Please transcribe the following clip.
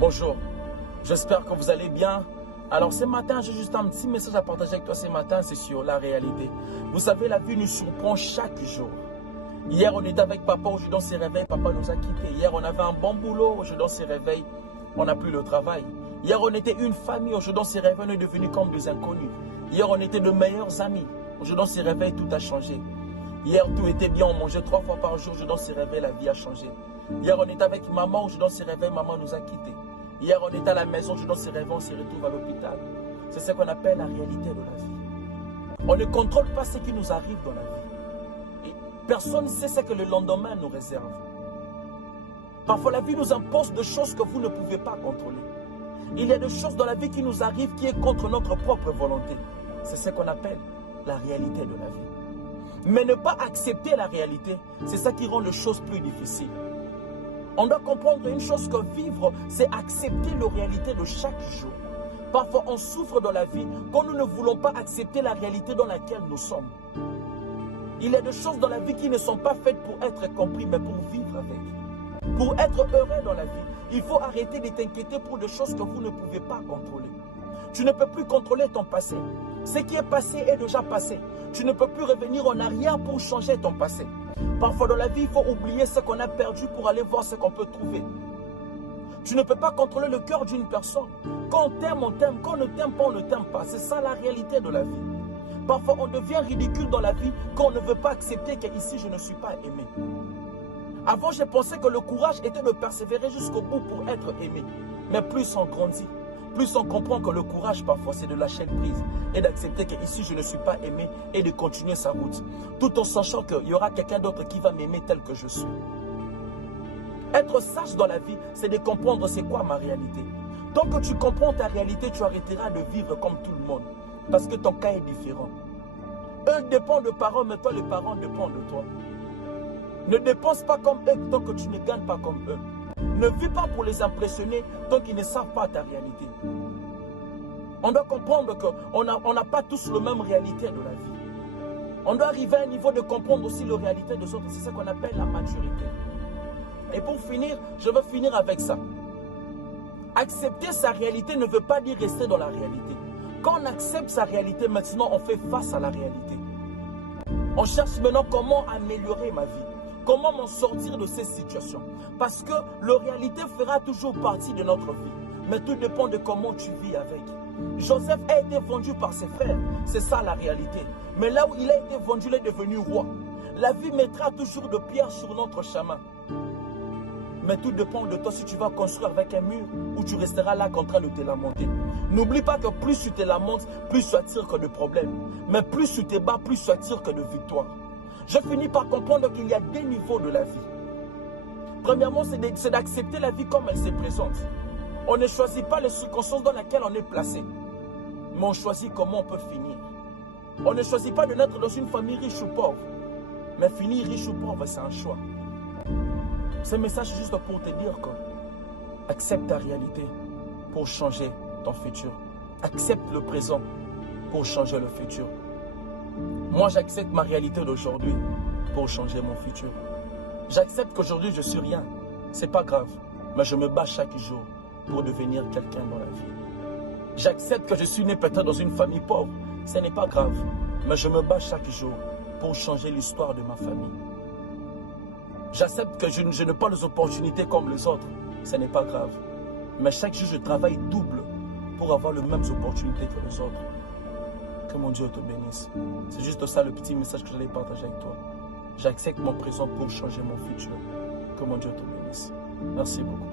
Bonjour, j'espère que vous allez bien. Alors ce matin, j'ai juste un petit message à partager avec toi ce matin, c'est sur la réalité. Vous savez, la vie nous surprend chaque jour. Hier, on était avec papa, aujourd'hui on s'est réveillé, papa nous a quittés. Hier, on avait un bon boulot, aujourd'hui on s'est réveillé, on n'a plus le travail. Hier, on était une famille, aujourd'hui on s'est réveillé, on est devenus comme des inconnus. Hier, on était de meilleurs amis, aujourd'hui on s'est réveillé, tout a changé. Hier, tout était bien, on mangeait 3 fois par jour, aujourd'hui on s'est réveillé, la vie a changé. Hier, on était avec maman, aujourd'hui on s'est réveillé, maman nous a quittés. Hier, on était à la maison, aujourd'hui on s'est réveillé, on se retrouve à l'hôpital. C'est ce qu'on appelle la réalité de la vie. On ne contrôle pas ce qui nous arrive dans la vie. Et personne ne sait ce que le lendemain nous réserve. Parfois, la vie nous impose des choses que vous ne pouvez pas contrôler. Il y a des choses dans la vie qui nous arrivent qui est contre notre propre volonté. C'est ce qu'on appelle la réalité de la vie. Mais ne pas accepter la réalité, c'est ça qui rend les choses plus difficiles. On doit comprendre une chose, que vivre, c'est accepter la réalité de chaque jour. Parfois, on souffre dans la vie quand nous ne voulons pas accepter la réalité dans laquelle nous sommes. Il y a des choses dans la vie qui ne sont pas faites pour être compris, mais pour vivre avec. Pour être heureux dans la vie, il faut arrêter de t'inquiéter pour des choses que vous ne pouvez pas contrôler. Tu ne peux plus contrôler ton passé. Ce qui est passé est déjà passé. Tu ne peux plus revenir en arrière pour changer ton passé. Parfois dans la vie, il faut oublier ce qu'on a perdu pour aller voir ce qu'on peut trouver. Tu ne peux pas contrôler le cœur d'une personne. Quand on t'aime, on t'aime. Quand on ne t'aime pas, on ne t'aime pas. C'est ça la réalité de la vie. Parfois, on devient ridicule dans la vie quand on ne veut pas accepter qu'ici, je ne suis pas aimé. Avant, j'ai pensé que le courage était de persévérer jusqu'au bout pour être aimé. Mais plus on grandit, plus on comprend que le courage, parfois, c'est de lâcher prise et d'accepter qu'ici, je ne suis pas aimé et de continuer sa route. Tout en sachant qu'il y aura quelqu'un d'autre qui va m'aimer tel que je suis. Être sage dans la vie, c'est de comprendre c'est quoi ma réalité. Tant que tu comprends ta réalité, tu arrêteras de vivre comme tout le monde. Parce que ton cas est différent. Eux dépendent de parents, mais toi, les parents dépendent de toi. Ne dépense pas comme eux tant que tu ne gagnes pas comme eux. Ne vis pas pour les impressionner tant qu'ils ne savent pas ta réalité. On doit comprendre qu'on n'a pas tous la même réalité de la vie. On doit arriver à un niveau de comprendre aussi la réalité des autres. C'est ce qu'on appelle la maturité. Et pour finir, je veux finir avec ça. Accepter sa réalité ne veut pas dire rester dans la réalité. Quand on accepte sa réalité, maintenant on fait face à la réalité. On cherche maintenant comment améliorer ma vie. Comment m'en sortir de ces situations. Parce que la réalité fera toujours partie de notre vie. Mais tout dépend de comment tu vis avec. Joseph a été vendu par ses frères. C'est ça la réalité. Mais là où il a été vendu, il est devenu roi. La vie mettra toujours de pierres sur notre chemin. Mais tout dépend de toi si tu vas construire avec un mur ou tu resteras là en train de te lamenter. N'oublie pas que plus tu te lamentes, plus tu attires que de problèmes. Mais plus tu te bats, plus tu attires que de victoires. Je finis par comprendre qu'il y a des niveaux de la vie. Premièrement, c'est d'accepter la vie comme elle se présente. On ne choisit pas les circonstances dans lesquelles on est placé. Mais on choisit comment on peut finir. On ne choisit pas de naître dans une famille riche ou pauvre. Mais finir riche ou pauvre, c'est un choix. Ce message est juste pour te dire que accepte ta réalité pour changer ton futur. Accepte le présent pour changer le futur. Moi, j'accepte ma réalité d'aujourd'hui pour changer mon futur. J'accepte qu'aujourd'hui, je suis rien. C'est pas grave. Mais je me bats chaque jour pour devenir quelqu'un dans la vie. J'accepte que je suis né peut-être dans une famille pauvre. Ce n'est pas grave. Mais je me bats chaque jour pour changer l'histoire de ma famille. J'accepte que je n'ai pas les opportunités comme les autres. Ce n'est pas grave. Mais chaque jour, je travaille double pour avoir les mêmes opportunités que les autres. Que mon Dieu te bénisse. C'est juste ça le petit message que j'allais partager avec toi. J'accepte mon présent pour changer mon futur. Que mon Dieu te bénisse. Merci beaucoup.